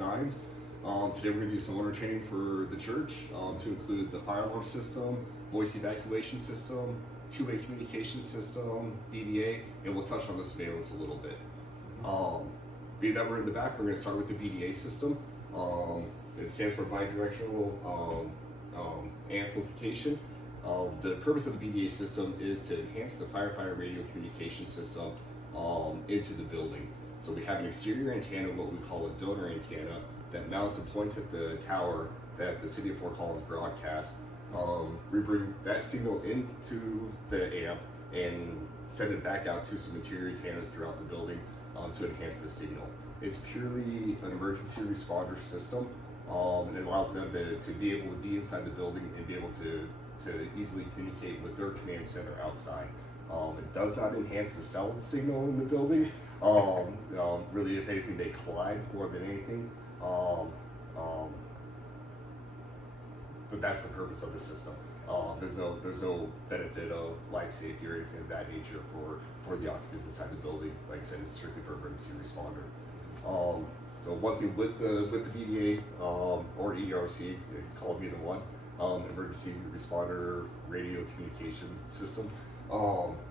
designs. Today we're going to do some owner training for the church to include the fire alarm system, voice evacuation system, two-way communication system, BDA, and we'll touch on the surveillance a little bit. Being that we're in the back, we're going to start with the BDA system. It stands for bidirectional amplification. The purpose of the BDA system is to enhance the firefighter radio communication system into the building. So we have an exterior antenna, what we call a donor antenna, that mounts and points at the tower that the City of Fort Collins broadcasts. We bring that signal into the amp and send it back out to some interior antennas throughout the building to enhance the signal. It's purely an emergency responder system, and it allows them to be able to be inside the building and be able to easily communicate with their command center outside. It does not enhance the cell signal in the building. Really, if anything, they collide more than anything. But that's the purpose of the system. There's no benefit of life safety or anything of that nature for the occupants inside the building. Like I said, it's strictly for emergency responder. So one thing with the BDA or ERC, you can call it either one, emergency responder radio communication system.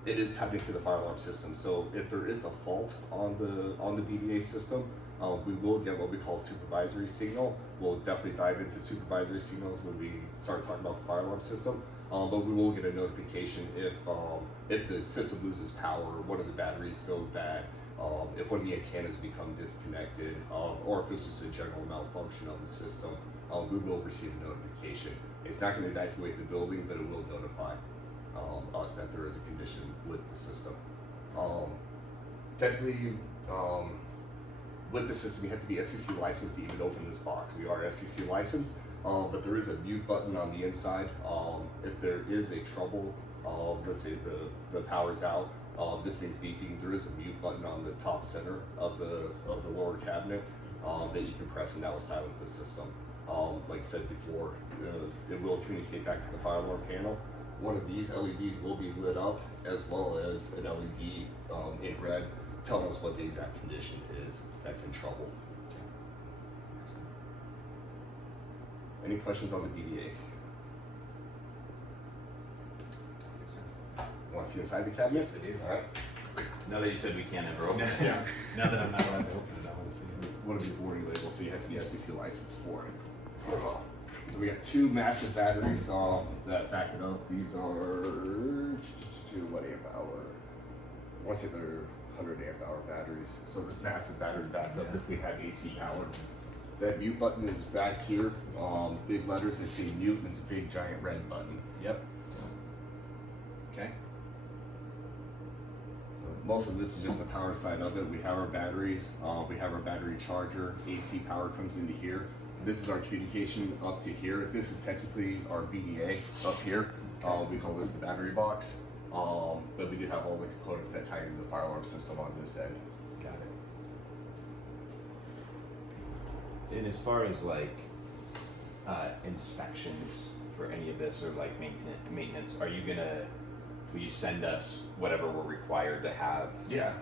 It is tied into the fire alarm system. So if there is a fault on the BDA system, we will get what we call supervisory signal. We'll definitely dive into supervisory signals when we start talking about the fire alarm system. But we will get a notification if the system loses power, one of the batteries go bad, if one of the antennas become disconnected, or if there's just a general malfunction of the system, we will receive a notification. It's not going to evacuate the building, but it will notify us that there is a condition with the system. Technically, with the system, you have to be FCC licensed to even open this box. We are FCC licensed, but there is a mute button on the inside. If there is a trouble, let's say the power's out, this thing's beeping, there is a mute button on the top center of the lower cabinet that you can press, and that will silence the system. Like I said before, it will communicate back to the fire alarm panel. One of these LEDs will be lit up, as well as an LED in red, telling us what the exact condition is that's in trouble. Any questions on the BDA? Want to see inside the cabinet? Yes, I do. All right. Now that you said we can't ever open it. Yeah. Now that I'm not allowed to open it, I want to see it. One of these warning labels, so you have to be FCC licensed for it. So we got two massive batteries that back it up. These are what amp hour? I want to say they're 100 amp hour batteries. So there's massive battery backup if we have AC power. That mute button is back here. Big letters that say mute, and it's a big giant red button. Yep. Okay. Most of this is just the power side of it. We have our batteries, we have our battery charger, AC power comes into here. This is our communication up to here. This is technically our BDA up here. We call this the battery box. But we do have all the components that tie into the fire alarm system on this end. Got it. And as far as like inspections for any of this or like maintenance, will you send us whatever we're required to have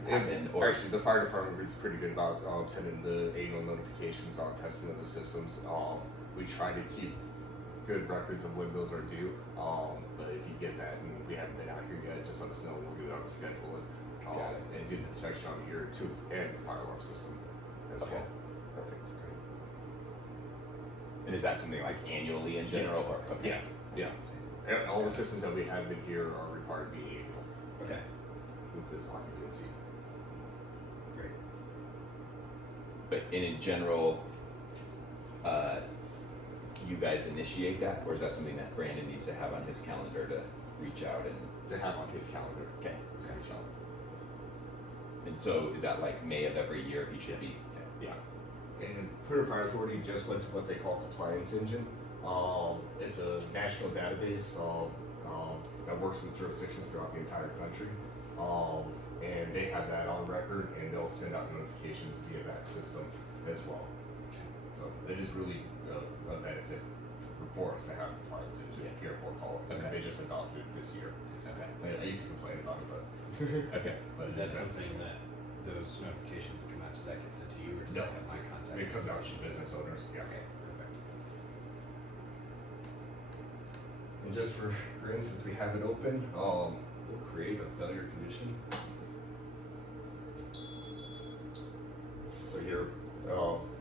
happen? Or Actually, the fire department is pretty good about sending the annual notifications on testing of the systems. We try to keep good records of when those are due. But if you get that and we haven't been out here yet, just let us know. We'll get it on the schedule and do the inspection on here too, and the fire alarm system as well. Perfect. And is that something like annually in general? Yes. Or, okay. Yeah. And all the systems that we have in here are required to be annual. Okay. With this occupancy. Great. But in general, you guys initiate that, or is that something that Brandon needs to have on his calendar to reach out and To have on his calendar. Okay. To reach out. And so is that like May of every year he should be? Yeah. And Clear Fire Authority just went to what they call Compliance Engine. It's a national database that works with jurisdictions throughout the entire country. And they have that on record, and they'll send out notifications via that system as well. So it is really a benefit for us to have Compliance Engine here at Fort Collins. Okay. And they just adopted it this year. Okay. I used to complain about it, but Okay. but Is that something that those notifications that come out, does that get sent to you, or does No. that have my contact? It comes out to business owners. Yeah. Okay, perfect. And just for instance, we have it open. We'll create a failure condition. So here,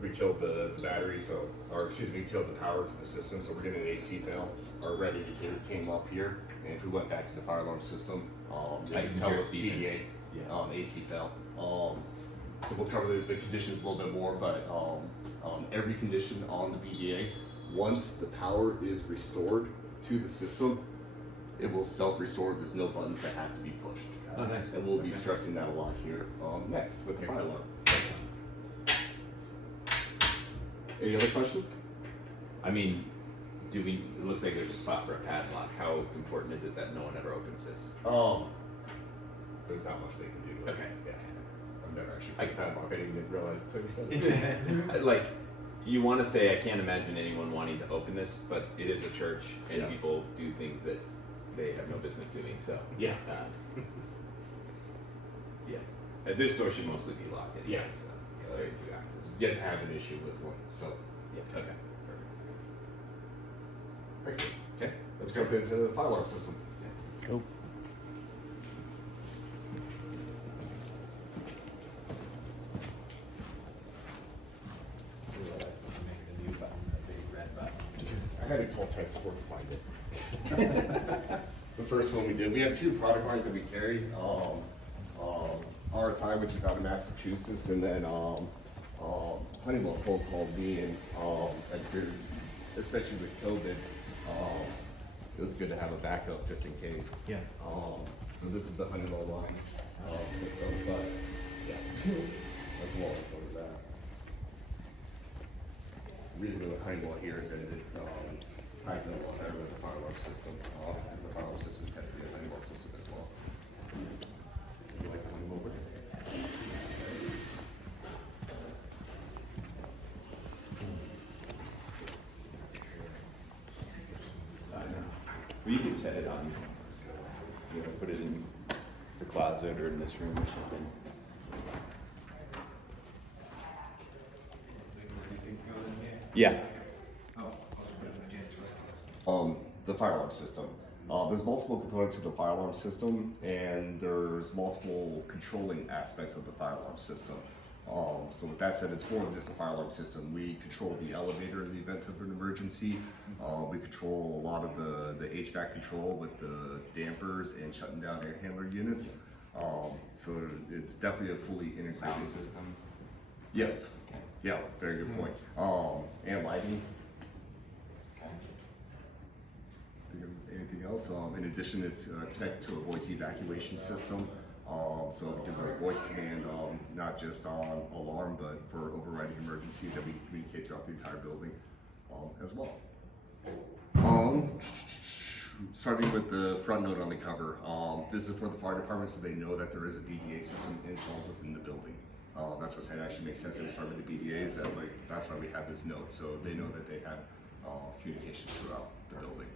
we killed the battery, we killed the power to the system, so we're getting an AC fail. Our red indicator came up here, and if we went back to the fire alarm system, I it can would tell hear us Stephen. BDA, Yeah. AC fail. So we'll cover the conditions a little bit more, but every condition on the BDA, once the power is restored to the system, it will self-restore. There's no buttons that have to be pushed. Oh, nice. And we'll be stressing that a lot here next with the fire alarm. Any other questions? I mean, it looks like there's a spot for a padlock. How important is it that no one ever opens this? There's not much they can do. Okay. Yeah. I've never actually played padlock. I didn't even realize it took a Like, you want to say, I can't imagine anyone wanting to open this, but it is a church, and Yeah. people do things that they have no business doing, so. Yeah. Yeah. This door should mostly be locked anyway, Yeah. so very few access. Yet to have an issue with one. So, Yeah, okay. Perfect. excellent. Okay. Let's jump into the fire alarm system. Cool. Make it a new button, a big red button. I had to call tech support to find it. The first one we did, we have two product lines that we carry. RSI, which is out of Massachusetts, and then Honeywell cold called me, and especially with COVID, it was good to have a backup just in case. Yeah. So this is the Honeywell line system, but yeah, that's a lot of that. The reason with Honeywell here is that it ties in a lot better with the fire alarm system, because the fire alarm system is technically a Honeywell system as well. You like the Honeywell one? Well, you can set it on, put it in the closet or in this room or something. Anything's going in here? Yeah. Oh, I'll just put it in the jet The fire alarm system. There's multiple components of the fire alarm system, and there's multiple controlling aspects of the fire alarm system. So with that said, it's more than just a fire alarm system. We control the elevator in the event of an emergency. We control a lot of the HVAC control with the dampers and shutting down air handler units. So it's definitely a fully integrated Sound system. Yes. Okay. Yeah, very good point. And lighting. Okay. Anything else? In addition, it's connected to a voice evacuation system. So it gives us voice command, not just on alarm, but for overriding emergencies that we communicate throughout the entire building as well. Starting with the front note on the cover, this is for the fire department, so they know that there is a BDA system installed within the building. That's what said actually makes sense that we start with the BDA, is that like, that's why we have this note, so they know that they have communication throughout the building.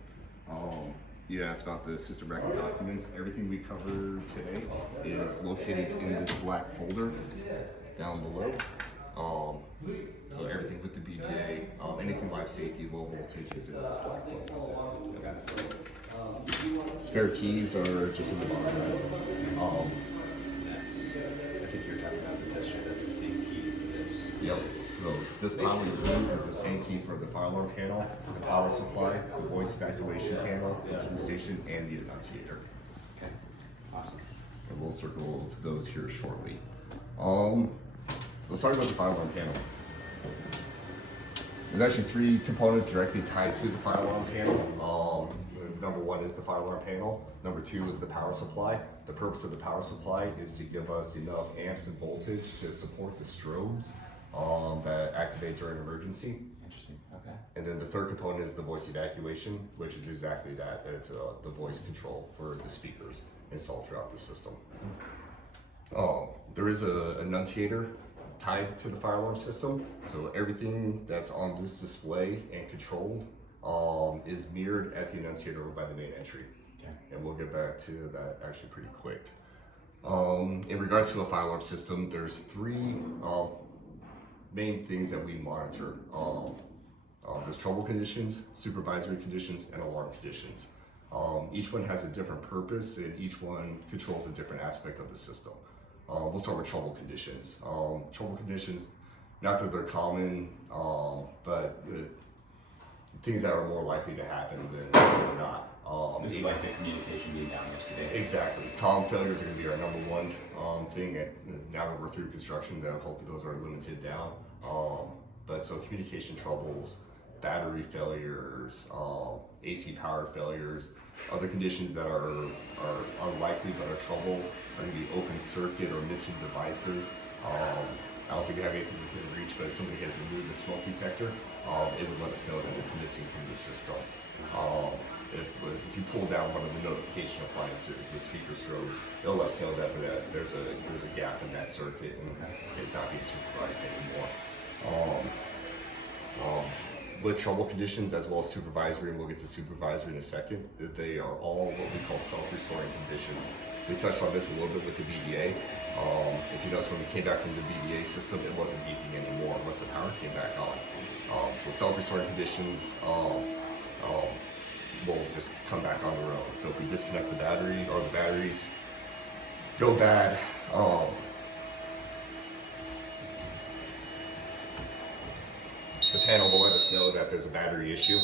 You asked about the system record documents. Everything we cover today is located in this black folder down below. So everything with the BDA, anything life safety, low voltage is in this black book. Spare keys are just in the bottom. That's, I think you're talking about this yesterday, that's the same key for this. Yep. So this power keys is the same key for the fire alarm panel, the power supply, the voice evacuation panel, the police station, and the annunciator. Okay, awesome. And we'll circle to those here shortly. So starting with the fire alarm panel. There's actually three components directly tied to the fire alarm panel. Number one is the fire alarm panel. Number two is the power supply. The purpose of the power supply is to give us enough amps and voltage to support the strobes that activate during emergency. Interesting. Okay. And then the third component is the voice evacuation, which is exactly that. It's the voice control for the speakers installed throughout the system. There is an annunciator tied to the fire alarm system. So everything that's on this display and controlled is mirrored at the annunciator over by the main entry. Okay. And we'll get back to that actually pretty quick. In regards to a fire alarm system, there's three main things that we monitor. There's trouble conditions, supervisory conditions, and alarm conditions. Each one has a different purpose, and each one controls a different aspect of the system. We'll start with trouble conditions. Trouble conditions, not that they're common, but things that are more likely to happen than not. This is like the communication being down yesterday. Exactly. Comm failures are going to be our number one thing. Now that we're through construction, that hopefully those are limited down. But so communication troubles, battery failures, AC power failures, other conditions that are unlikely but are trouble are going to be open circuit or missing devices. I don't think we have anything within reach, but if somebody had to remove the smoke detector, it would let us know that it's missing from the system. If you pull down one of the notification appliances, the speaker strobes, it'll let us know that there's a gap in that circuit and it's not being supervised anymore. With trouble conditions as well as supervisory, and we'll get to supervisory in a second, they are all what we call self-restoring conditions. We touched on this a little bit with the BDA. If you notice, when we came back from the BDA system, it wasn't beeping anymore unless the power came back on. So self-restoring conditions will just come back on their own. So if we disconnect the battery or the batteries go bad, the panel will let us know that there's a battery issue.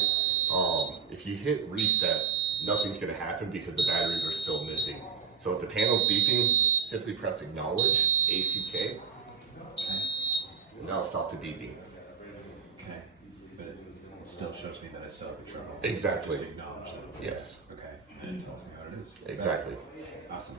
If you hit reset, nothing's going to happen because the batteries are still missing. So if the panel's beeping, simply press acknowledge, ACK, and that'll stop the beeping. Okay. But it still shows me that I still have a trouble. Exactly. Just acknowledge that it's Yes. there. Okay. And it tells me what it is. It's Exactly. bad. Awesome.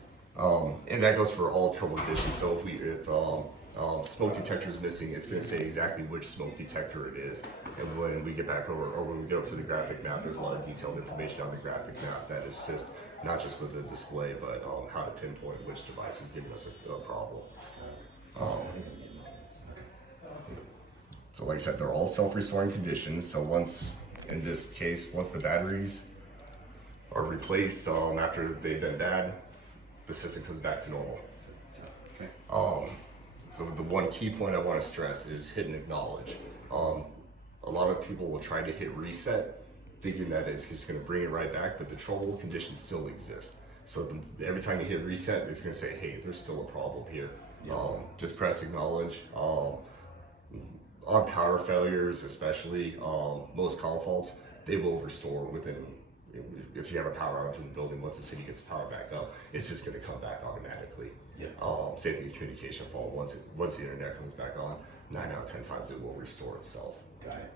And that goes for all trouble conditions. So if smoke detector is missing, it's going to say exactly which smoke detector it is. And when we get back over, or when we get over to the graphic map, there's a lot of detailed information on the graphic map that assists not just with the display, but how to pinpoint which device is giving us a problem. So like I said, they're all self-restoring conditions. So once, in this case, once the batteries are replaced after they've been bad, the system comes back to normal. Okay. So the one key point I want to stress is hit and acknowledge. A lot of people will try to hit reset, thinking that it's just going to bring it right back, but the trouble conditions still exist. So every time you hit reset, it's going to say, hey, there's still a problem here. Just press acknowledge. On power failures, especially most comm faults, they will restore within. If you have a power outage in the building, once the city gets the power back up, it's just going to come back automatically. Same thing with communication fault. Once the internet comes back on, 9 out of 10 times it will restore itself. Got it.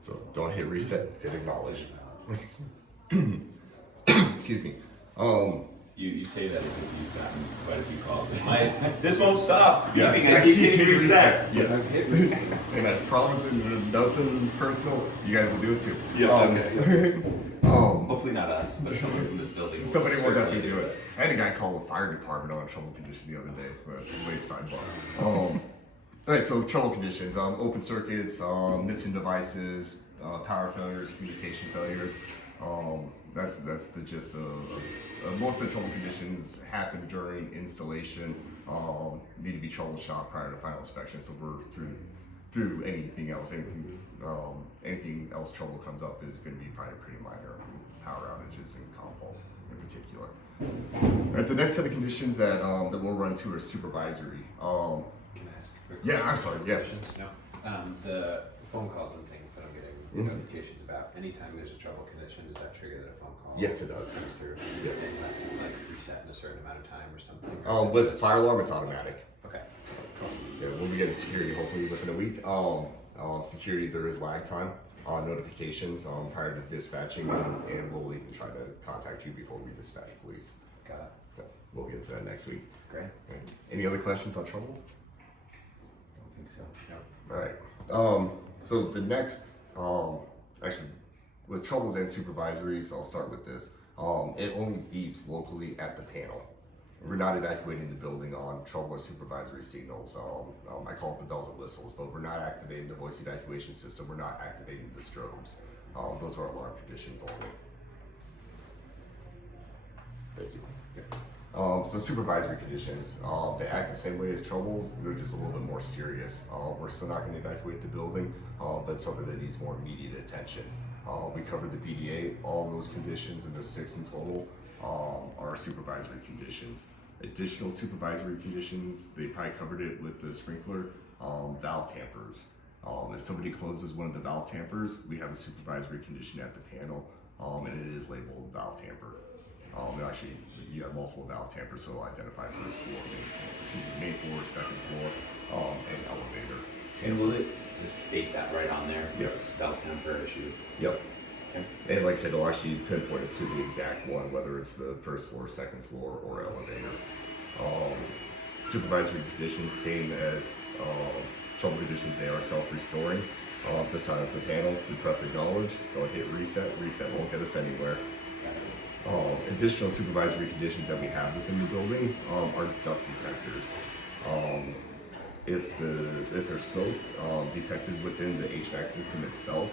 So don't hit reset, hit acknowledge. Excuse me. You say that as if you've gotten quite a few calls. This won't stop. Yeah, Beeping. I keep hitting reset. Yes. And I promise it, nothing personal. You guys will do it too. Okay. Hopefully not us, but someone from this building. Somebody will definitely do it. I had a guy call the fire department on a trouble condition the other day, but way sidebar. All right, so trouble conditions: open circuits, missing devices, power failures, communication failures. That's the gist of most of the trouble conditions happen during installation. Need to be troubleshot prior to final inspection. So we're through anything else. Anything else trouble comes up is going to be probably pretty minor. Power outages and comm faults in particular. Right, the next set of conditions that we'll run into are supervisory. Can I ask quick Yeah, I'm sorry. Yeah. questions? No. The phone calls and things that I'm getting notifications about. Anytime there's a trouble condition, does that trigger that a phone call? Yes, it does. Comes through. Yes. Unless it's like reset in a certain amount of time or something. Or is it With just- fire alarm, it's automatic. Okay. Yeah, we'll be getting security hopefully within a week. Security, there is lag time on notifications prior to dispatching, and we'll even try to contact you before we dispatch police. Got it. So we'll get to that next week. Great. Okay. Any other questions on troubles? Don't think so. No. All right. So the next, actually, with troubles and supervisories, I'll start with this. It only beeps locally at the panel. We're not evacuating the building on trouble or supervisory signals. I call it the bells and whistles, but we're not activating the voice evacuation system. We're not activating the strobes. Those are alarm conditions only. Thank you. So supervisory conditions, they act the same way as troubles, they're just a little bit more serious. We're still not gonna evacuate the building, but it's something that needs more immediate attention. We covered the BDA, all those conditions, and there's 6 in total, are supervisory conditions. Additional supervisory conditions, they probably covered it with the sprinkler, valve tampers. If somebody closes one of the valve tampers, we have a supervisory condition at the panel, and it is labeled valve tamper. And actually, you have multiple valve tampers, so it'll identify first floor, main floor, second floor, and elevator. And will it just state that right on there? Yes. Valve tamper issue. Yep. Okay. And like I said, it'll actually pinpoint us to the exact one, whether it's the first floor, second floor, or elevator. Supervisory conditions, same as trouble conditions, they are self-restoring. To silence the panel, we press acknowledge, don't hit reset, reset won't get us anywhere. Additional supervisory conditions that we have within the building are duct detectors. If there's smoke detected within the HVAC system itself,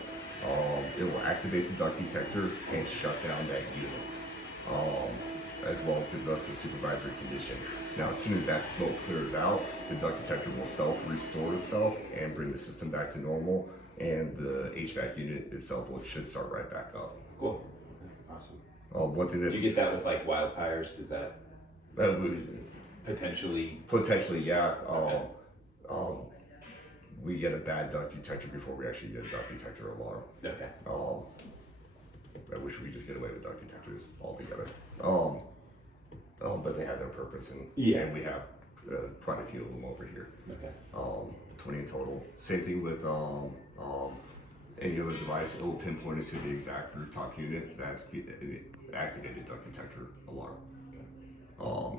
it will activate the duct detector and shut down that unit, as well as gives us a supervisory condition. Now, as soon as that smoke clears out, the duct detector will self-restore itself and bring the system back to normal, and the HVAC unit itself should start right back up. Cool. Awesome. One thing Do that's you get that with like wildfires? Does that potentially? Potentially, yeah. Okay. We get a bad duct detector before we actually get a duct detector alarm. Okay. I wish we just get away with duct detectors altogether. But they have their purpose, and and we have quite a few of them over here. Okay. 20 in total. Same thing with any other device. It will pinpoint us to the exact rooftop unit that's activated duct detector alarm.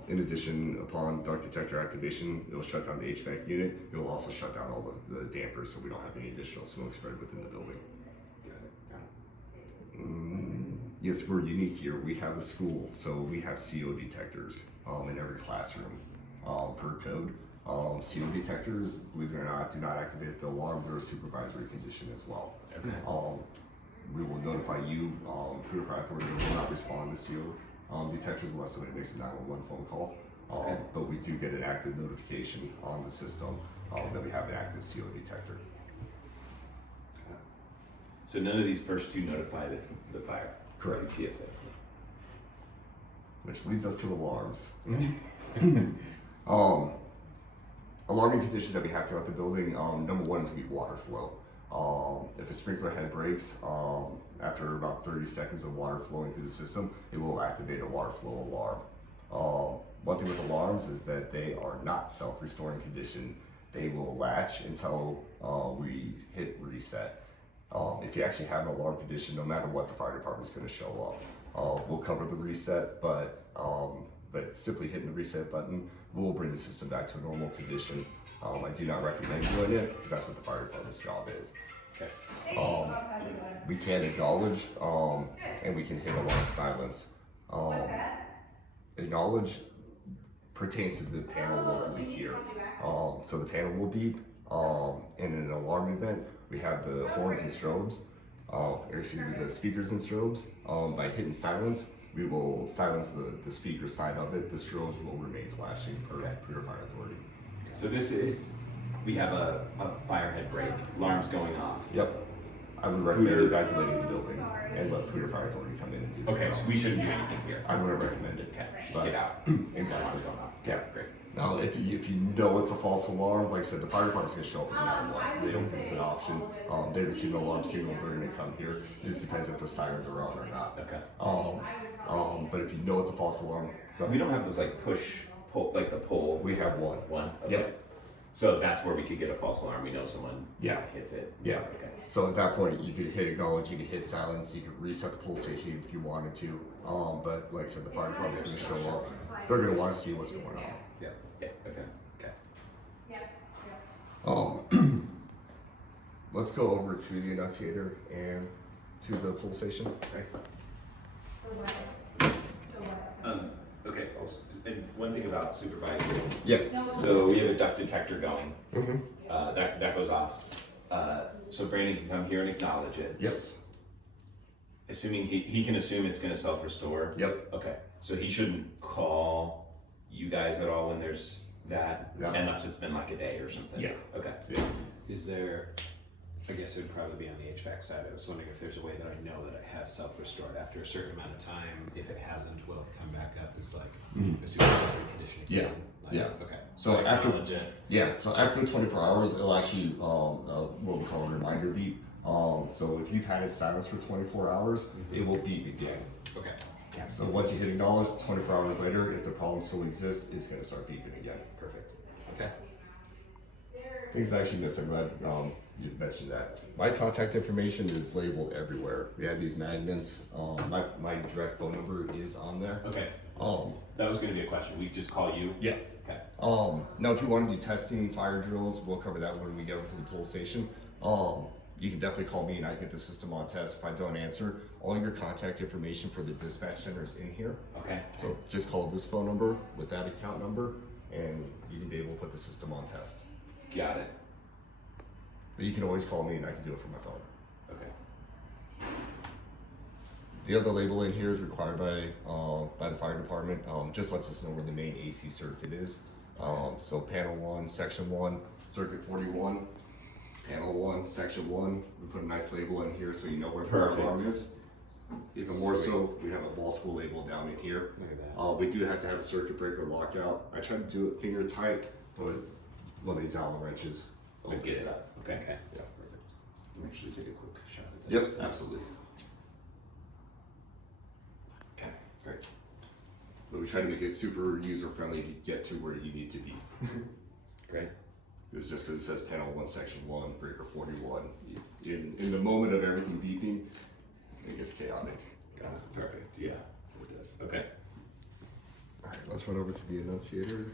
In addition, upon duct detector activation, it will shut down the HVAC unit. It will also shut down all the dampers, so we don't have any additional smoke spread within the building. Yes, we're unique here. We have a school, so we have CO detectors in every classroom per code. CO detectors, believe it or not, do not activate the alarm. They're a supervisory condition as well. Okay. We will notify you, Clear Fire Authority will not respond to CO detectors unless somebody makes a 911 phone call. Okay. But we do get an active notification on the system that we have an active CO detector. So none of these first two notify the fire? Correct. TFA. Which leads us to alarms. Alarming conditions that we have throughout the building, number one is going to be water flow. If a sprinkler head breaks, after about 30 seconds of water flowing through the system, it will activate a water flow alarm. One thing with alarms is that they are not self-restoring condition. They will latch until we hit reset. If you actually have an alarm condition, no matter what, the fire department's going to show up. We'll cover the reset, but simply hitting the reset button will bring the system back to a normal condition. I do not recommend doing it because that's what the fire department's job is. Okay. We can acknowledge and we can hit alarm silence. Acknowledge pertains to the panel locally here. So the panel will beep. In an alarm event, we have the horns and strobes, the speakers and strobes. By hitting silence, we will silence the speaker side of it. The strobes will remain flashing per Clear Fire Authority. So this is, we have a fire head break, alarms going off. Yep. I would recommend evacuating the building and let Clear Fire Authority come in and do the Okay, job. so we shouldn't do anything here. I wouldn't recommend it. Okay, just But- get out. Exactly. Alarms going off. Yeah. Great. Now, if you know it's a false alarm, like I said, the fire department's gonna show up no matter what. They don't give us an option. They receive an alarm signal, they're gonna come here. It just depends if the sirens are on or not. Okay. But if you know it's a false alarm, go We ahead. don't have those like push, pull, like the pull We have one. one. Okay. Yep. So that's where we could get a false alarm. We know someone Yeah. hits it. Yeah. Okay. So at that point, you could hit acknowledge, you could hit silence, you could reset the pull station if you wanted to. But like I said, the fire department's gonna show up. They're gonna wanna see what's going on. Yeah. Yeah. Okay. Okay. Let's go over to the annunciator and to the pull station. Okay. And one thing about supervisory. Yeah. So we have a duct detector going. Mm-hmm. That goes off. So Brandon can come here and acknowledge it. Yes. Assuming he can assume it's going to self-restore. Yep. Okay. So he shouldn't call you guys at all when there's that, Yeah. unless it's been like a day or something? Yeah. Okay. Is there, I guess it would probably be on the HVAC side. I was wondering if there's a way that I know that it has self-restored after a certain amount of time. If it hasn't, will it come back up as like a supervisory condition Yeah. again? Like, Yeah. Okay. So I after- acknowledge it. Yeah, so after 24 hours, it'll actually, what we call a reminder beep. So if you've had it silenced for 24 hours, it will beep again. Okay. So once you hit acknowledge, 24 hours later, if the problem still exists, it's gonna start beeping again. Perfect. Okay. Things I actually missed, I'm glad you mentioned that. My contact information is labeled everywhere. We have these magnets. My direct phone number is on there. Okay. Um, That was gonna be a question. We just call you? yeah. Okay. Now if you want to do testing, fire drills, we'll cover that when we get over to the pull station. You can definitely call me and I get the system on test. If I don't answer, all your contact information for the dispatch center is in here. Okay. So just call this phone number with that account number and you can be able to put the system on test. Got it. But you can always call me and I can do it from my phone. Okay. The other label in here is required by the fire department. Just lets us know where the main AC circuit is. So panel 1, section 1, circuit 41, panel 1, section 1. We put a nice label in here so you know where the fire Perfect. alarm is. Even more so, we have a multiple label down in here. Look at that. We do have to have a circuit breaker lockout. I try to do it finger tight, but one of these Allen wrenches Would opens get it. that. Okay. Okay. Yeah. Perfect. Let me actually take a quick shot at this. Yep, absolutely. Okay. Great. But we try to make it super user friendly to get to where you need to be. Great. It's just as it says panel 1, section 1, breaker 41. In the moment of everything beeping, it gets chaotic. Got it. Perfect. Yeah. It does. Okay. All right, let's run over to the enunciator.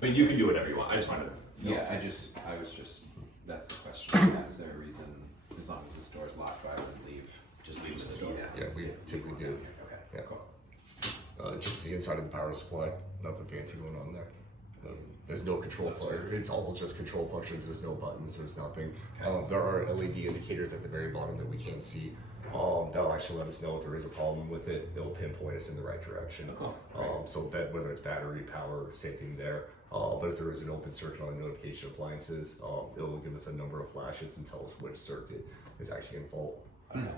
But you can do whatever you want. I just wanted to. Yeah, I was just, that's the question. Is there a reason, as long as the store is locked, why would it leave? Just leave it at the door. Yeah, we typically do. Okay, Yeah. cool. Just the inside of the power supply. Nothing fancy going on there. There's no control functions. It's all just control functions. There's no buttons. There's nothing. Okay. There are LED indicators at the very bottom that we can't see. That'll actually let us know if there is a problem with it. They'll pinpoint us in the right direction. Okay. So whether it's battery, power, same thing there. But if there is an open circuit on the notification appliances, it will give us a number of flashes and tell us which circuit is actually in fault. Okay.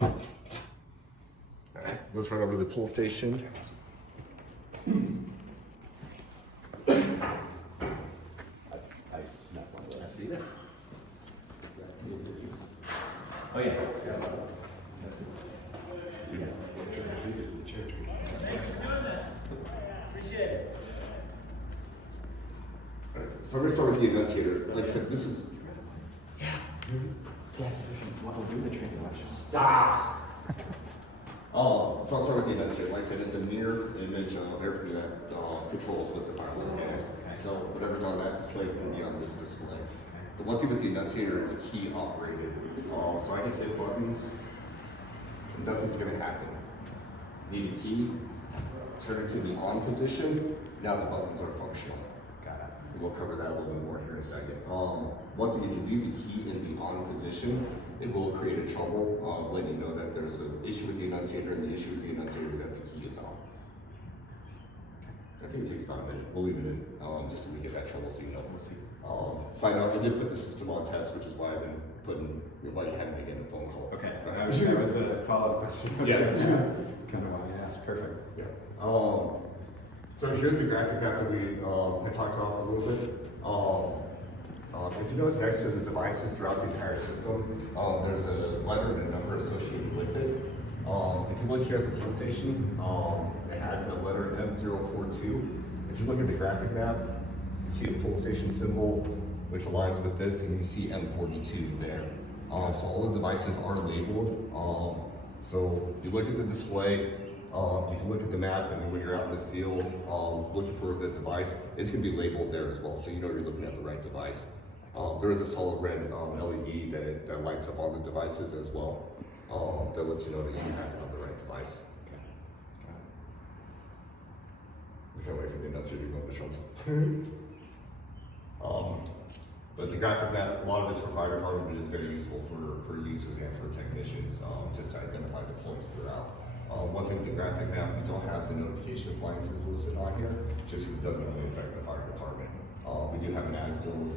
All right, let's run over to the pull station. I snuck one of those. See that? Oh yeah. So I'm gonna start with the enunciator. Like I said, this is stop. So I'll start with the enunciator. Like I said, it's a mirror image of everything that controls what the files are doing. So whatever's on that display is going to be on this display. The one thing with the enunciator is key operated. So I can hit buttons, and nothing's going to happen. Need a key, turn it to the on position. Now the buttons are functional. Got it. We'll cover that a little bit more here in a second. One thing, if you leave the key in the on position, it will create a trouble, letting you know that there's an issue with the enunciator, and the issue with the enunciator is that the key is on. I think it takes about a minute. We'll leave it in, just so we get that trouble signal. We'll see. Side note, I did put the system on test, which is why I've been putting, why you haven't been getting the phone call. Okay, that was a follow-up question. Kind of why I asked, perfect. Yeah. So here's the graphic map that we had talked about a little bit. If you notice next to the devices throughout the entire system, there's a letter and a number associated with it. If you look here at the pull station, it has the letter M042. If you look at the graphic map, you see the pull station symbol, which aligns with this, and you see M42 there. So all the devices are labeled. So you look at the display, you can look at the map, and then when you're out in the field looking for the device, it's going to be labeled there as well, so you know you're looking at the right device. There is a solid red LED that lights up on the devices as well, that lets you know that you have it on the right device. We can't wait for the announcer to go into trouble. But the graphic map, a lot of it's for fire department, but it's very useful for users and for technicians, just to identify the points throughout. One thing with the graphic map, we don't have the notification appliances listed on here, just because it doesn't really affect the fire department. We do have an as-built,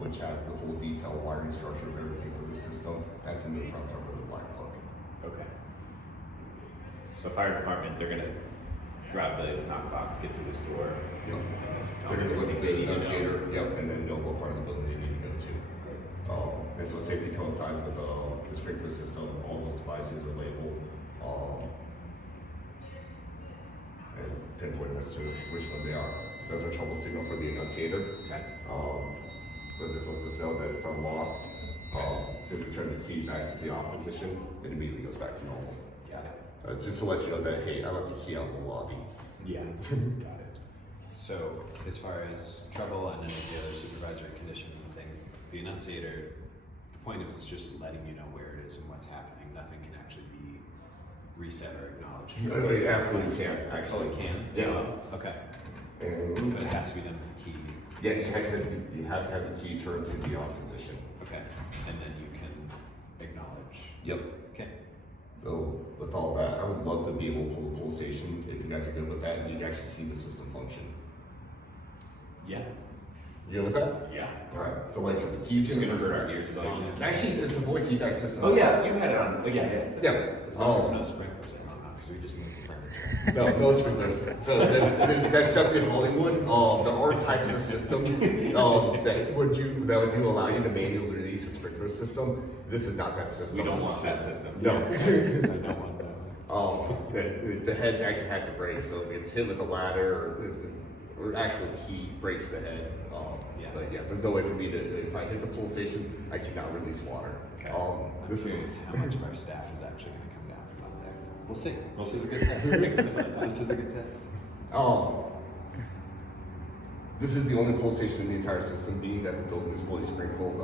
which has the full detailed wiring structure of everything for the system. That's in the front cover of the black book. Okay. So fire department, they're gonna grab the knockbox, get to this door. Yep. And that's They're gonna look at everything they the need to know. enunciator, yep, and then know what part of the building they need to go to. And so safety coincides with the sprinkler system. All those devices are labeled, and pinpointed as to which one they are. There's a trouble signal for the enunciator. Okay. So this lets us know that it's unlocked. So if we turn the key back to the off position, it immediately goes back to normal. Got it. It's just to let you know that, hey, I left the key out in the lobby. Yeah. Got it. So as far as trouble and any of the other supervisory conditions and things, the enunciator, the point of it is just letting you know where it is and what's happening. Nothing can actually be reset or acknowledged. No, you absolutely can, Oh, actually. it can? Yeah. Okay. And But it has to be done with the key. yeah, you have to have the key turned to the on position. Okay. And then you can acknowledge. Yep. Okay. So with all that, I would love to be able to pull the pull station if you guys are good with that, and you can actually see the system function. Yeah. You good with that? Yeah. All right. So like I said, the keys It's are gonna hurt our ears. Actually, it's a voice feedback system. Oh yeah, you had it on. Oh, yeah, yeah. Yeah. As long as no sprinklers are on, because we just moved the furniture. No sprinklers. So that's definitely Hollywood. There are types of systems that would do allow you to manually release a sprinkler system. This is not that system. We don't want that system. No. I don't want that. The heads actually had to break, so if it's hit with a ladder or actually he breaks the head. Yeah. But yeah, there's no way for me to, if I hit the pull station, I cannot release water. Okay. This I'm is curious how much of our staff is actually going to come down from up there. We'll see. This is a good test. This is a good test. This is the only pull station in the entire system, being that the building is fully sprinkled.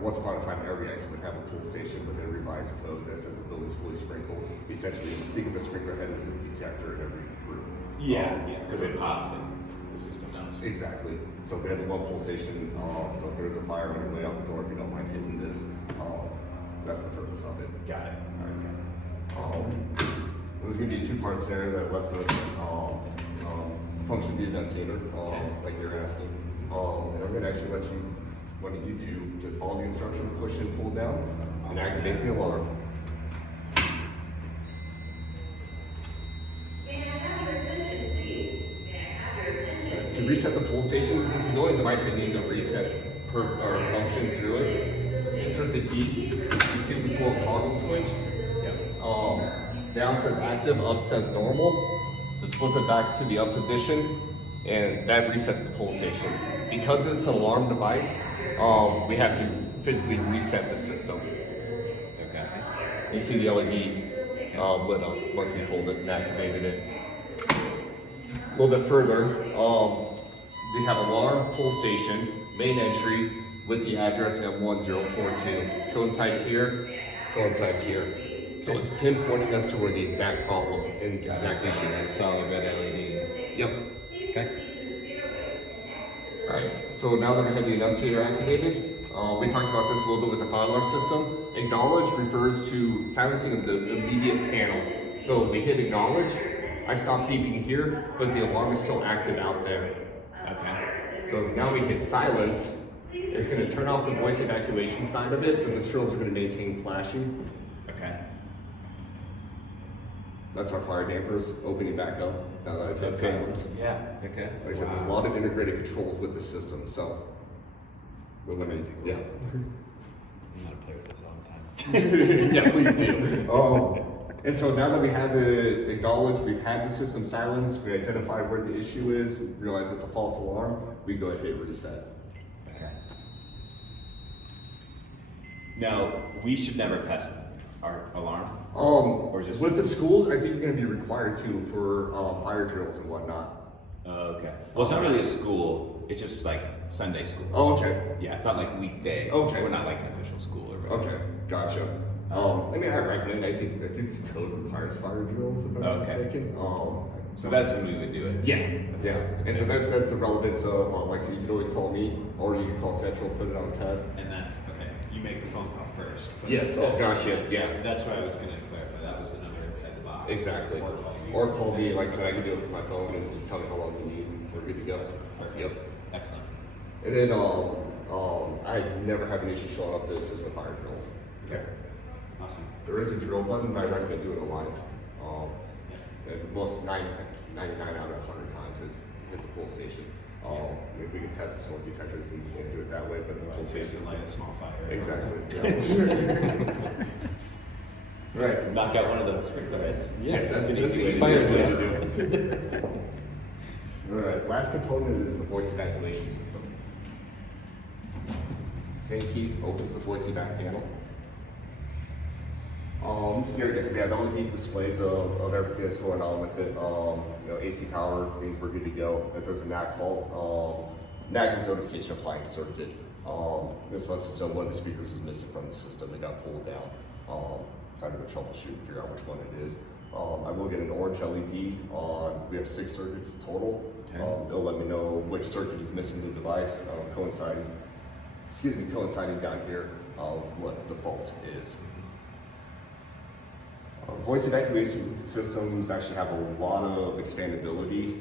Once upon a time, every exit would have a pull station with a revised code that says the building is fully sprinkled. Essentially, think of a sprinkler head as a detector in every room. Yeah, because it pops and the system knows. Exactly. So we have the one pull station. So if there's a fire on your way out the door, if you don't mind hitting this, that's the purpose of it. Got it. There's going to be a two-part scenario that lets us function the enunciator, like you're asking. And I'm going to actually let one of you two just follow the instructions, push and pull down, and activate the alarm. To reset the pull station, this is the only device that needs a reset or function through it. So insert the key. You see this little toggle switch? Yep. Down says active, up says normal. Just flip it back to the up position, and that resets the pull station. Because it's an alarm device, we have to physically reset the system. Okay. You see the LED lit up once we pulled it and activated it. A little bit further, we have alarm, pull station, main entry with the address at 1042. Coincides here, coincides here. So it's pinpointing us to where the exact problem and exact issue is. Solid red LED. Yep. Okay. Alright, so now that we have the enunciator activated, we talked about this a little bit with the fire alarm system. Acknowledge refers to silencing of the immediate panel. So we hit acknowledge, I stop beeping here, but the alarm is still active out there. Okay. So now we hit silence, it's going to turn off the voice evacuation side of it, but the strobes are going to maintain flashing. Okay. That's our fire dampers opening back up now that I've hit silence. Yeah. Okay. Like I said, there's a lot of integrated controls with the system, so. It's crazy cool. Yeah. I'm gonna play with this all the time. Yeah, please do. And so now that we have it acknowledged, we've had the system silenced, we identified where the issue is, realize it's a false alarm, we go ahead and hit reset. Okay. Now, we should never test our alarm. Or just- With the school, I think you're gonna be required to for fire drills and whatnot. Okay. Well, it's not really a school. It's just like Sunday school. Oh, okay. Yeah, it's not like weekday. Okay. We're not like an official school or whatever. Okay, gotcha. I mean, I recommend, I think this code requires fire drills, if I'm not Okay. mistaken. So that's when we would do it. Yeah, yeah. And so that's the relevance of, like I said, you can always call me, or you can call Central, put it on test. And that's okay. You make the phone call first. but Yes, oh gosh, yes, yeah. That's what I was gonna clarify. That was the number inside the box. office. Exactly. Or Or call me, like I said, I can do it from my phone and just tell me how long you need and we're good to go. Perfect. Yep. Excellent. And then I never have an issue showing up to assist with fire drills. Okay. Awesome. There is a drill button, but I recommend doing it live. Yeah. And most 99 out of 100 times it's hit the pull station. We can test the smoke detectors and you can do it that way, but the pull station is like a small fire. exactly. Yeah. Right. Knock out one of those sprinkler heads. Yeah, that's an easy way Fire to drill. do it. All right. Last component is the voice evacuation system. Same key opens the voice evac panel. Here we have LED displays of everything that's going on with it. AC power means we're good to go. If there's a NAC fault, NAC is notification applying circuit. This lets us know one of the speakers is missing from the system. It got pulled down. Time to go troubleshoot and figure out which one it is. I will get an orange LED on. We have 6 circuits total. Okay. It'll let me know which circuit is missing in the device, coinciding down here what the fault is. Voice evacuation systems actually have a lot of expandability.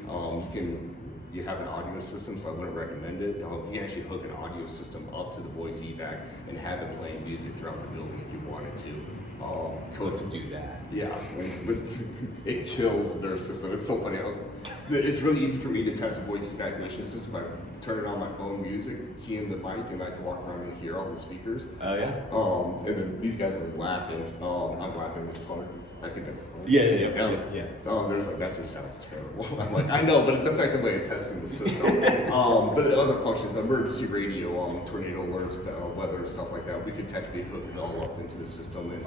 You have an audio system, so I wouldn't recommend it. You can actually hook an audio system up to the voice evac and have it playing music throughout the building if you wanted to. Let's do that. Yeah, but it kills their system. It's so funny. It's really easy for me to test a voice evacuation system. I turn it on my phone, music, key in the mic, and I can walk around and hear all the speakers. Oh yeah. And then these guys are laughing. I'm laughing this part. I think that's funny. Yeah. There's like, that just sounds terrible. I'm like, I know, but it's an effective way of testing the system. But the other functions, emergency radio, tornado alerts, weather, stuff like that, we could technically hook it all up into the system and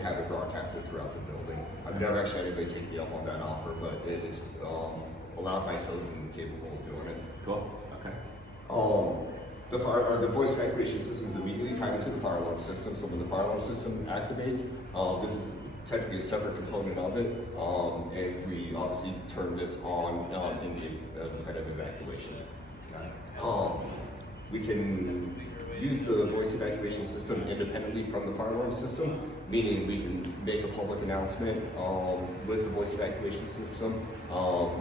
have it broadcasted throughout the building. I've never actually had anybody take me up on that offer, but it is allowed by code and capable of doing it. Cool. Okay. The voice evacuation system is immediately tied into the fire alarm system. So when the fire alarm system activates, this is technically a separate component of it, and we obviously turn this on in the event of evacuation. We can use the voice evacuation system independently from the fire alarm system, meaning we can make a public announcement with the voice evacuation system.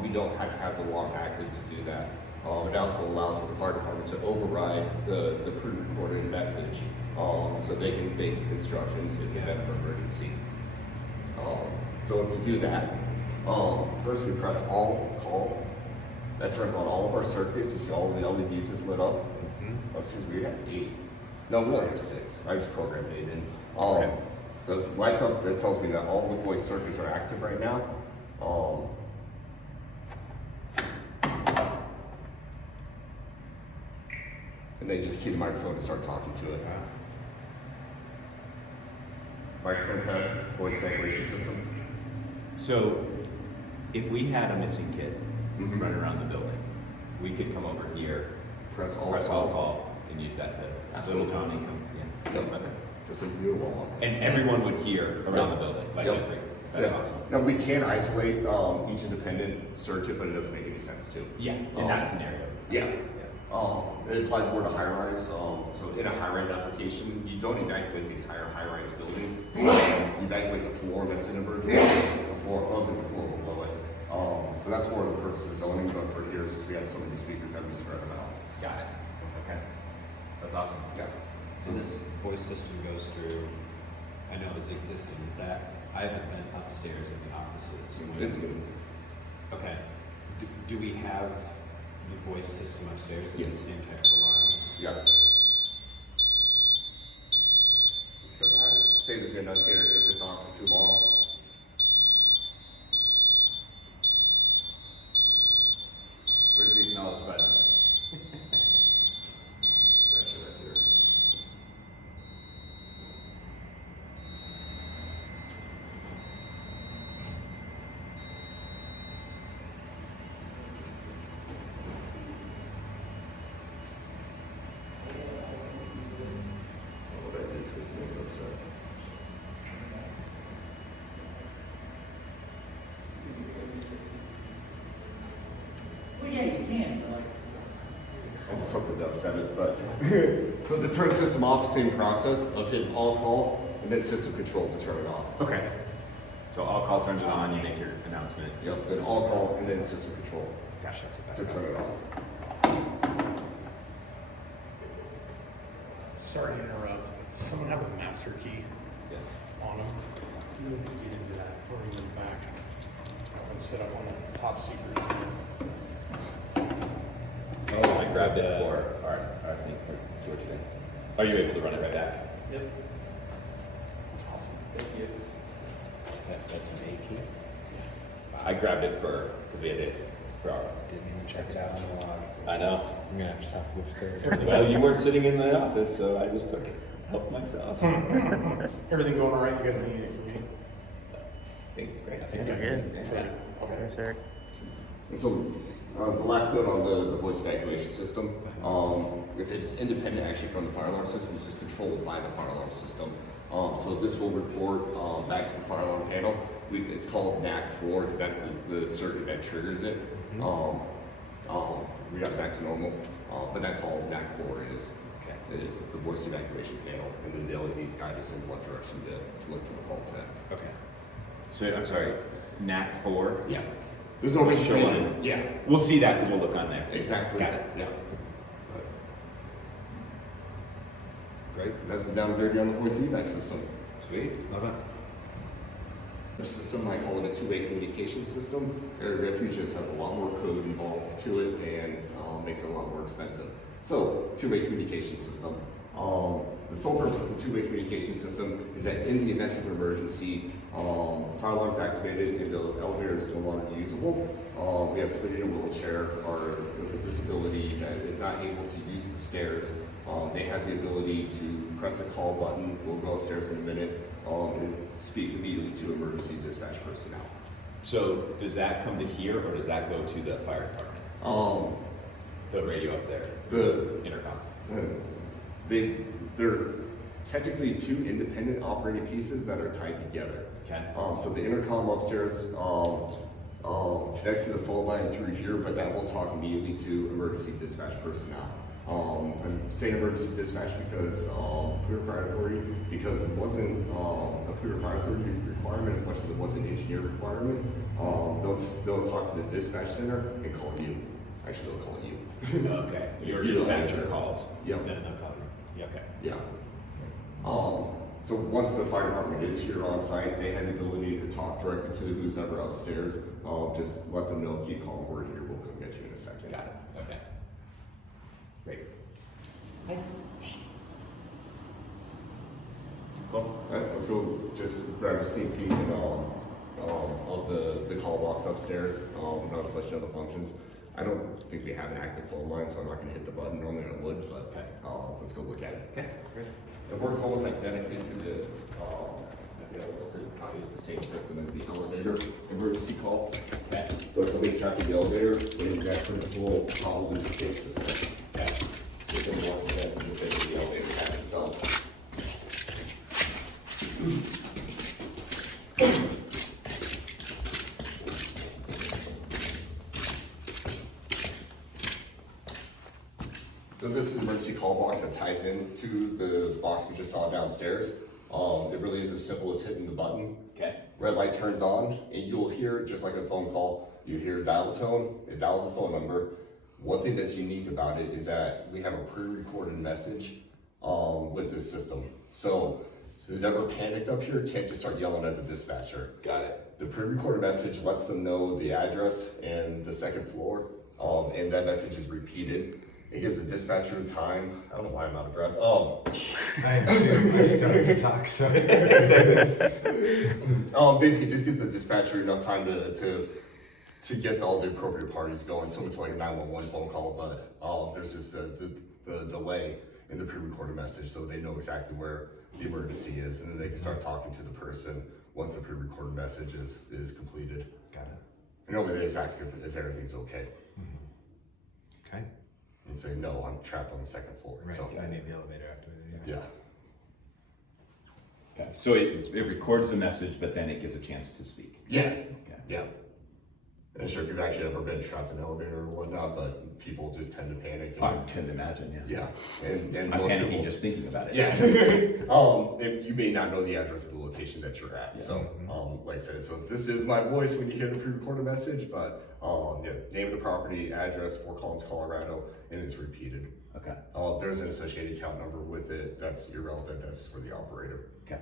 We don't have to have the alarm active to do that. It also allows for the fire department to override the pre-recorded message, so they can make instructions in the event of emergency. So to do that, first we press call. That turns on all of our circuits. You see all the LEDs is lit up. Since we have 8. No, we only have 6. I just programmed 8 in. Okay. So it lights up, that tells me that all the voice circuits are active right now. And then just key the microphone and start talking to it. Microphone test, voice evacuation system. So, if we had a missing kid Mhm. running around the building, we could come over here, Press all call, and use that to Absolutely. little Tony come. Yeah. Yep. Okay. Just like you do a wall. And everyone would hear around the building, like Yep. every. That's Yeah. awesome. Now we can isolate each independent circuit, but it doesn't make any sense to. Yeah. In that scenario. Yeah. It applies more to high-rise. So in a high-rise application, you don't evacuate the entire high-rise building. You evacuate the floor that's in emergency, the floor above it, the floor below it. So that's more of the purpose of zoning, but for here, we had so many speakers that we spread them out. Got it. Okay. That's awesome. Yeah. So this voice system goes through, I know it's existing, is that, I haven't been upstairs in the offices. It's good. Okay. Do we have the voice system upstairs? Is it Yes. the same type of alarm? Yeah. It's because I had it. Same as the annunciator if it's on for too long. Where's the acknowledge button? It's actually right here. Oh, that did to make it upset. Well, yeah, you can, but like, I did something to upset it, but so the turn system off, same process of hitting all call and then system control to turn it off. Okay. So all call turns it on, you make your announcement. Yep, then all call and then system control Gosh, that's to turn it off. Sorry to interrupt, but does someone have a master key Yes. on them? Let's get into that, or in the back. That one's set up on the top secret. Oh, I grabbed it for our thing for Georgia Day. Are you able to run it right back? Yep. Awesome. Thank you. That's an A key. I grabbed it because we had it for our. Didn't even check it out on the log. I know. I'm gonna have to talk with Sarah. Well, you weren't sitting in the office, so I just took it. Helped myself. I Everything going all right? You guys need anything from me? think it's great. I think you're good. Yeah. Okay. Sarah. And so the last note on the voice evacuation system, is it is independent actually from the fire alarm system. This is controlled by the fire alarm system. So this will report back to the fire alarm panel. It's called NAC4 because that's the circuit that triggers it. We got back to normal, but that's all NAC4 is. Okay. Is the voice evacuation panel, and then the LEDs guide us in what direction to look for the fault at. Okay. So I'm sorry, NAC 4. Yeah. There's no reason Show for on you- it. Yeah. We'll see that because we'll look on there. Exactly. Got it. Yeah. Great. That's the down and dirty on the voice evac system. Sweet. Love it. Our system, I call it a two-way communication system. Area Refuge just has a lot more code involved to it and makes it a lot more expensive. So, two-way communication system. The sole purpose of the two-way communication system is that in the event of an emergency, fire alarm's activated and the elevator is no longer usable. We have somebody in a wheelchair or with a disability that is not able to use the stairs. They have the ability to press a call button. We'll go upstairs in a minute and speak immediately to emergency dispatch personnel. So does that come to here or does that go to the fire department? The radio up there, The intercom. they're technically two independent operating pieces that are tied together. Okay. So the intercom upstairs connects to the phone line through here, but that will talk immediately to emergency dispatch personnel. I'm saying emergency dispatch because Clear Fire Authority, because it wasn't a Clear Fire Authority requirement as much as it was an engineer requirement. They'll talk to the dispatch center and call you. Actually, they'll call you. Okay. Your You don't dispatcher answer. calls. Yep. Then they'll call you. Okay. Yeah. So once the fire department is here on site, they have the ability to talk directly to who's ever upstairs. Just let them know, keep calm, we're here, we'll come get you in a second. Got it. Okay. Great. Cool. All right, let's go just grab a sneak peek of the call box upstairs. I'll just let you know the functions. I don't think we have an active phone line, so I'm not gonna hit the button. Normally I would, but let's go look at it. Okay. Great. It works almost identically to the, probably it's the same system as the elevator emergency call. Okay. So if somebody trapped in the elevator, same exact principle, probably the same system. Okay. The same one that's in the elevator had itself. So this is an emergency call box that ties into the box we just saw downstairs. It really is as simple as hitting the button. Okay. Red light turns on, and you'll hear, just like a phone call, you hear dial tone, it dials a phone number. One thing that's unique about it is that we have a pre-recorded message with this system. So who's ever panicked up here can't just start yelling at the dispatcher. Got it. The pre-recorded message lets them know the address and the second floor, and that message is repeated. It gives the dispatcher time. I don't know why I'm out of breath. I just don't have to talk, so. Basically, it just gives the dispatcher enough time to get all the appropriate parties going, similar to like a 911 phone call, but there's just the delay in the pre-recorded message, so they know exactly where the emergency is, and then they can start talking to the person once the pre-recorded message is completed. Got it. And normally they just ask if everything's okay. Okay. And say, no, I'm trapped on the second floor. Right. So, I need the elevator activated. Yeah. yeah. Okay. So it records the message, but then it gives a chance to speak. Yeah. Okay. Yeah. I'm not sure if you've actually ever been trapped in an elevator or whatnot, but people just tend to panic. And, I tend to imagine, yeah. yeah, and I'm most panicking people, just thinking about it. yeah. And you may not know the address of the location that you're at. Yeah. So, like I said, so this is my voice when you hear the pre-recorded message, but yeah, name of the property, address, Fort Collins, Colorado, and it's repeated. Okay. There's an associated account number with it. That's irrelevant. That's for the operator. Okay.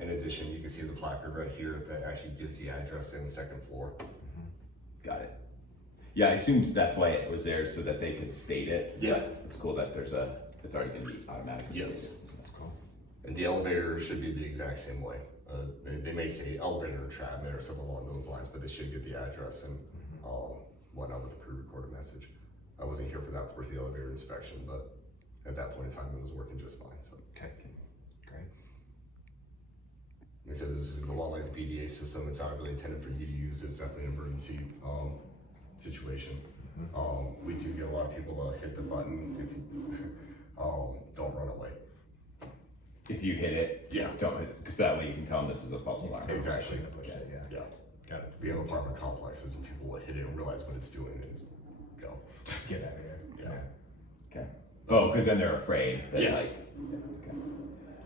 In addition, you can see the placard right here that actually gives the address and the second floor. Got it. Yeah, I assumed that's why it was there, so that they could state it. Yeah. But it's cool that it's already gonna be automatically Yes. stated. That's cool. And the elevator should be the exact same way. They may say elevator entrapment or something along those lines, but they should get the address and whatnot with the pre-recorded message. I wasn't here for that portion of the elevator inspection, but at that point in time, it was working just fine. So, Okay, great. like I said, this is a lot like the PDA system. It's not really intended for you to use. It's definitely an emergency situation. We do get a lot of people to hit the button if you don't run away. If you hit it, Yeah. don't hit it, because that way you can tell them this is a false alarm. Exactly. Push it, yeah. Yeah. Got it. We have apartment complexes and people will hit it and realize what it's doing and go. Just get out of here. Yeah. Okay. Oh, because then they're afraid that Yeah. okay.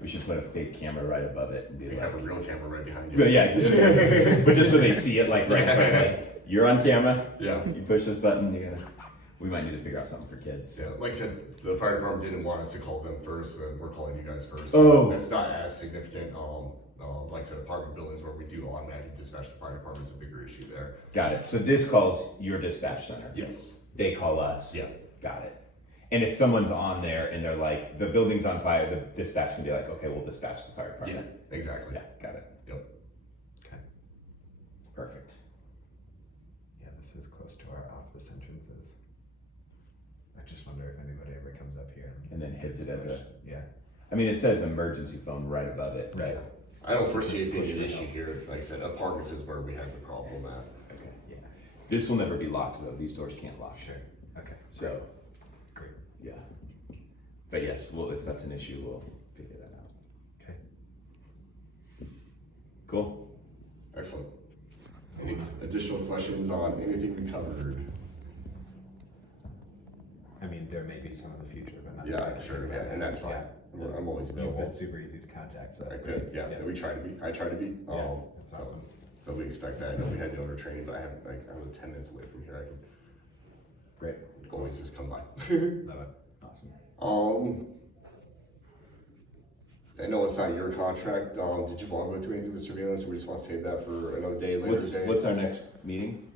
We should put a fake camera right above it and be We like, have a real camera right behind you. but yeah, but just so they see it like right in front, like you're on camera. Yeah. You push this button, you're gonna. We might need to figure out something for kids. Yeah, like I said, the fire department didn't want us to call them first, and we're calling you guys first. Oh. It's not as significant. Like I said, apartment buildings where we do automatically dispatch the fire department's a bigger issue there. Got it. So this calls your dispatch center. Yes. They call us. Yeah. Got it. And if someone's on there and they're like, the building's on fire, the dispatch can be like, okay, we'll dispatch the fire Yeah, department. exactly. Yeah, got it. Yep. Okay. Perfect. Yeah, this is close to our office entrances. I just wonder if anybody ever comes up here. And then hits it as a, Yeah. I mean, it says emergency phone right above it. Right. I don't foresee it being an Push it issue out. here. Like I said, apartments is where we have the problem at. Okay. Yeah. This will never be locked though. These doors can't lock. Sure. Okay. So, Great. yeah. But yes, well, if that's an issue, we'll figure that out. Okay. Cool. Excellent. Any additional questions on anything we covered? I mean, there may be some in the future, but not. Yeah, sure. Yeah, and that's fine. Yeah. I'm always You've available. been super easy to contact, so I that's could, great. yeah, we try to be. I try to be. Yeah, that's so- awesome. So we expect that. I know we had donor training, but I'm 10 minutes away from here. I can Great. always just come by. Love it. Awesome. I know it's not your contract. Did you want to go through anything with surveillance, or we just want to save that for another day later? What's our next meeting?